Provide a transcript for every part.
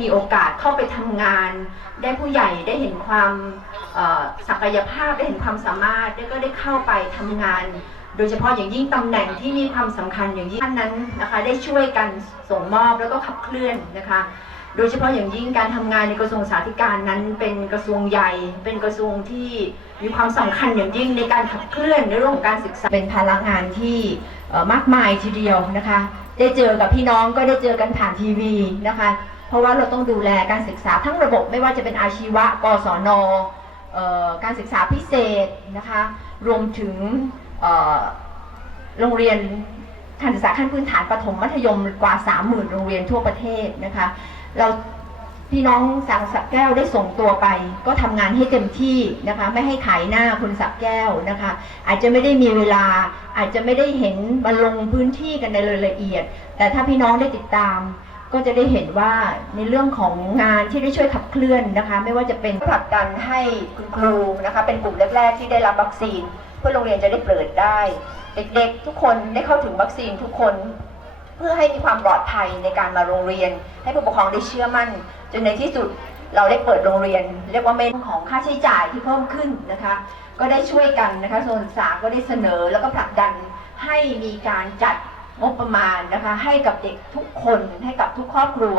มีโอกาสเข้าไปทำงาน ได้ผู้ใหญ่ได้เห็นความศักยภาพได้เห็นความสามารถแล้วก็ได้เข้าไปทำงาน โดยเฉพาะอย่างยิ่งตำแหน่งที่มีความสำคัญอย่างยิ่งท่านนั้นนะคะได้ช่วยกันส่งมอบแล้วก็ขับเคลื่อนนะคะ โดยเฉพาะอย่างยิ่งการทำงานในกระทรวงสาธารณนั้นเป็นกระทรวงใหญ่ เป็นกระทรวงที่มีความสำคัญอย่างยิ่งในการขับเคลื่อนในเรื่องของการศึกษาเป็นภาระงานที่มากมายทีเดียวนะคะ ได้เจอกับพี่น้องก็ได้เจอกันผ่านทีวีนะคะ เพราะว่าเราต้องดูแลการศึกษาทั้งระบบไม่ว่าจะเป็นอาชีวะกศนออการศึกษาพิเศษนะคะ รวมถึงออโรงเรียน การศึกษาขั้นพื้นฐานประถมมัธยมกว่า 30,000 โรงเรียนทั่วประเทศนะคะ เราพี่น้องสังสักแก้วได้ส่งตัวไป ก็ทำงานให้เต็มที่นะคะ ไม่ให้ขายหน้าคุณสักแก้วนะคะ อาจจะไม่ได้มีเวลา อาจจะไม่ได้เห็นมาลงพื้นที่กันในรายละเอียด แต่ถ้าพี่น้องได้ติดตาม ก็จะได้เห็นว่าในเรื่องของงานที่ได้ช่วยขับเคลื่อนนะคะ ไม่ว่าจะเป็นผลักดันให้คุณครูนะคะเป็นกลุ่มแรก ๆ ที่ได้รับวัคซีน เพื่อโรงเรียนจะได้เปิดได้ เด็กๆ ทุกคนได้เข้าถึงวัคซีนทุกคน เพื่อให้มีความปลอดภัยในการมาโรงเรียน ให้ผู้ปกครองได้เชื่อมั่น จนในที่สุดเราได้เปิดโรงเรียน เรียกว่าเมนของค่าใช้จ่ายที่เพิ่มขึ้นนะคะ ก็ได้ช่วยกันนะคะส่วนศึกษาก็ได้เสนอแล้วก็ผลักดันให้มีการจัด งบประมาณนะคะให้กับเด็กทุกคนให้กับทุกครอบครัว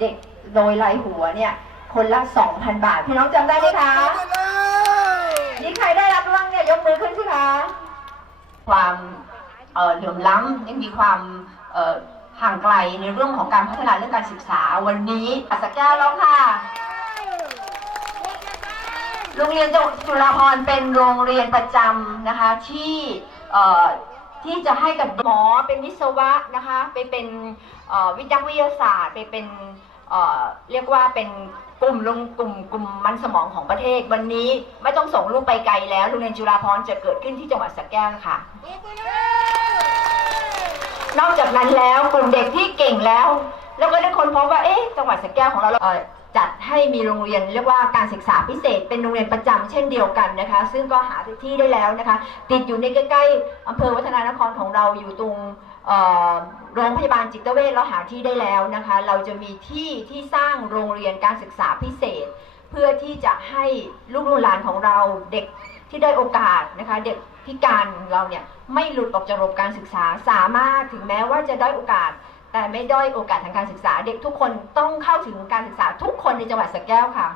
เด็กโดยรายหัวเนี่ยคนละ 2,000 บาท พี่น้องจำได้ไหมคะนี่ใครได้รับบ้างเนี่ยยกมือขึ้นสิคะความเออเหลื่อมล้ำยังมีความเออห่างไกลในเรื่องของการพัฒนาเรื่องการศึกษาวันนี้อัสกแก้วแล้วค่ะโรงเรียนจุฬาภรณ์เป็นโรงเรียนประจำนะคะที่เออ ที่จะให้กับหมอเป็นวิศวะนะคะไปเป็นวิทยาวิทยาศาสตร์ไปเป็นเเรียกว่าเป็นกลุ่มลงกลุ่มกลุ่มมันสมองของประเทศ วันนี้ไม่ต้องส่งลูกไปไกลแล้วโรงเรียนจุฬาภรณ์จะเกิดขึ้นที่จังหวัดสระแก้วค่ะ นอกจากนั้นแล้วกลุ่มเด็กที่เก่งแล้ว แล้วก็ได้คนพบว่าเอ๊ะจังหวัดสระแก้วของเราเอ่อจัด ให้มีโรงเรียนเรียกว่าการศึกษาพิเศษ เป็นโรงเรียนประจำเช่นเดียวกันนะคะ ซึ่งก็หาที่ได้แล้วนะคะ ติดอยู่ในใกล้ๆอำเภอวัฒนานครของเราอยู่ตรงโรงพยาบาลจิตเวชเราหาที่ได้แล้วนะคะ เราจะมีที่ที่สร้างโรงเรียนการศึกษาพิเศษ เพื่อที่จะให้ลูกหลานของเราเด็กที่ได้โอกาสนะคะ เด็กพิการของเราเนี่ยไม่หลุดออกจากระบบการศึกษาสามารถถึงแม้ว่าจะได้โอกาส แต่ไม่ด้อยโอกาสทางการศึกษา เด็กทุกคนต้องเข้าถึงการศึกษาทุกคนในจังหวัดสระแก้วค่ะ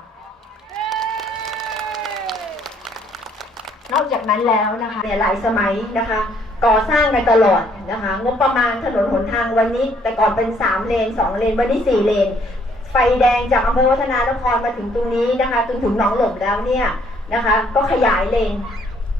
นอกจากนั้นแล้วนะคะเนี่ยหลายสมัยนะคะ ก่อสร้างกันตลอดนะคะ งบประมาณถนนหนทางวันนี้ แต่ก่อนเป็น 3 เลน 2 เลน วันนี้ 4 เลน ไฟแดงจากอำเภอวัฒนานครมาถึงตรงนี้นะคะจนถึงหนองหลบแล้วเนี่ยนะคะ ก็ขยายเลน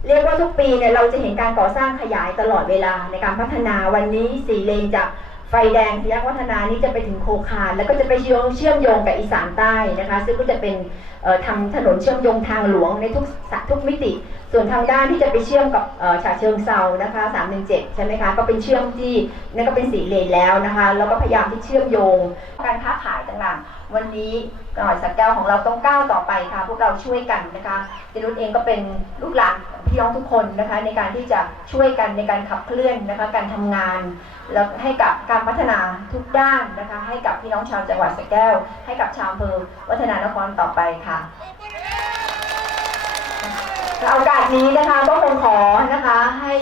เรียกว่าทุกปีเนี่ยเราจะเห็นการก่อสร้างขยายตลอดเวลาในการพัฒนาวันนี้4เลนจาก ไฟแดงที่ยักษ์วัฒนานี้จะไปถึงโคคานแล้วก็จะไปเชื่อมโยงกับอีสานใต้นะคะ ซึ่งก็จะเป็นเอ่อทำถนนเชื่อมโยงทางหลวงในทุกสะทุกมิติ ส่วนทางด้านที่จะไปเชื่อมกับฉะเชิงเซานะคะ317ใช่ไหมคะก็เป็นเชื่อมที่นั่นก็เป็นสีเลนแล้วนะคะแล้วก็พยายามที่เชื่อมโยงการค้าขายต่างๆ วันนี้จังหวัดสระแก้วของเราต้องก้าวต่อไปค่ะ พวกเราช่วยกันนะคะเจนุชเองก็เป็นลูกหลาน พี่น้องทุกคนนะคะในการที่จะช่วยกันในการขับเคลื่อนนะคะการทำงาน แล้วให้กับการพัฒนาทุกด้านนะคะให้กับพี่น้องชาวจังหวัดสะแก้ว ให้กับชาวอำเภอวัฒนานครต่อไปค่ะโอกาสนี้นะคะก็คงขอนะคะให้